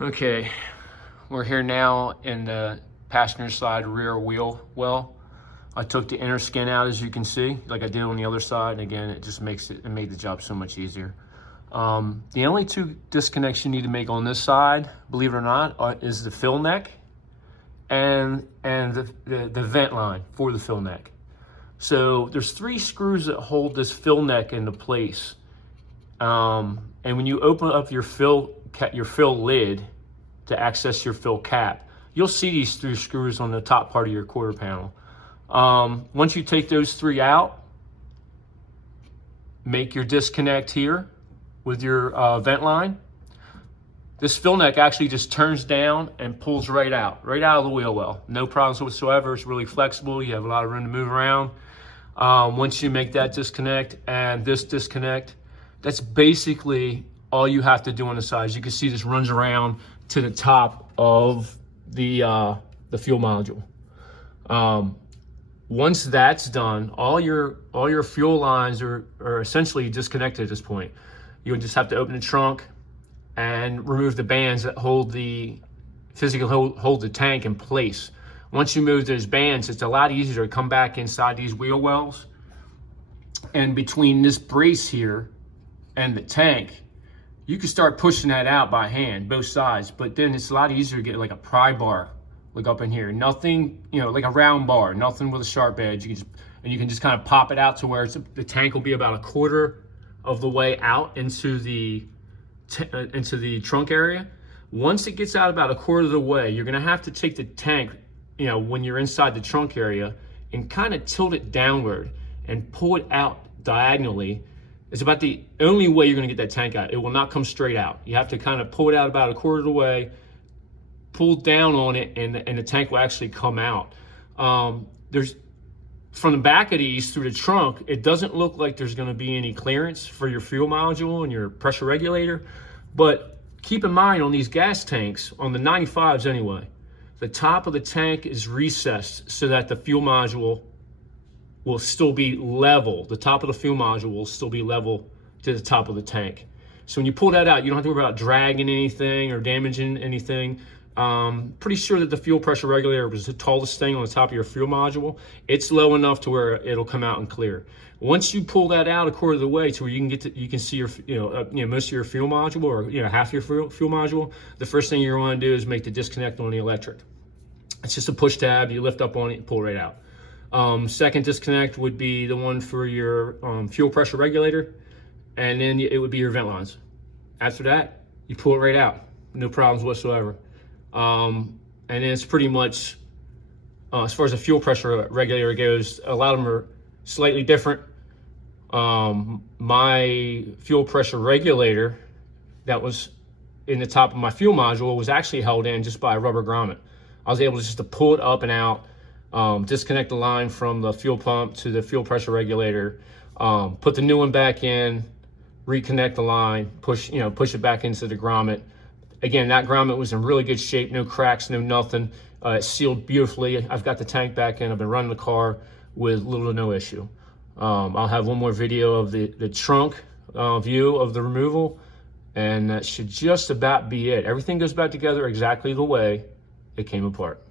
Okay, we're here now in the passenger side rear wheel well. I took the inner skin out, as you can see, like I did on the other side. And again, it just it made the job so much easier. The only two disconnects you need to make on this side, believe it or not, is the fill neck and the vent line for the fill neck. So there's 3 screws that hold this fill neck into place. And when you open up your fill lid to access your fill cap, you'll see these 3 screws on the top part of your quarter panel. Once you take those 3 out, make your disconnect here with your vent line. This fill neck actually just turns down and pulls right out of the wheel well. No problems whatsoever. It's really flexible. You have a lot of room to move around. Once you make that disconnect and this disconnect, that's basically all you have to do on the sides. You can see this runs around to the top of the fuel module. Once that's done, all your fuel lines are essentially disconnected at this point. You'll just have to open the trunk and remove the bands that physically hold the tank in place. Once you move those bands, it's a lot easier to come back inside these wheel wells. And between this brace here and the tank, you can start pushing that out by hand, both sides. But then it's a lot easier to get like a pry bar, like up in here. Nothing, like a round bar, nothing with a sharp edge. You can just kind of pop it out to where the tank will be about 1/4 of the way out into the trunk area. Once it gets out about 1/4 of the way, you're gonna have to take the tank, when you're inside the trunk area, and kind of tilt it downward and pull it out diagonally. It's about the only way you're gonna get that tank out. It will not come straight out. You have to kind of pull it out about 1/4 of the way, pull down on it, and the tank will actually come out. From the back of these through the trunk, it doesn't look like there's gonna be any clearance for your fuel module and your pressure regulator. But keep in mind, on these gas tanks, on the 95s anyway, the top of the tank is recessed so that the fuel module will still be level. The top of the fuel module will still be level to the top of the tank. So when you pull that out, you don't have to worry about dragging anything or damaging anything. Pretty sure that the fuel pressure regulator was the tallest thing on the top of your fuel module. It's low enough to where it'll come out and clear. Once you pull that out 1/4 of the way to where you can see your most of your fuel module, or half your fuel module, the first thing you're going to do is make the disconnect on the electric. It's just a push tab. You lift up on it and pull right out. Second disconnect would be the one for your fuel pressure regulator, and then it would be your vent lines. After that, you pull it right out, no problems whatsoever. And then it's pretty much, as far as the fuel pressure regulator goes, a lot of them are slightly different. My fuel pressure regulator that was in the top of my fuel module was actually held in just by a rubber grommet. I was able just to pull it up and out, disconnect the line from the fuel pump to the fuel pressure regulator, put the new one back in, reconnect the line, push it back into the grommet. Again, that grommet was in really good shape, no cracks, no nothing. It's sealed beautifully. I've got the tank back in. I've been running the car with little to no issue. I'll have one more video of the trunk view of the removal, and that should just about be it. Everything goes back together exactly the way it came apart.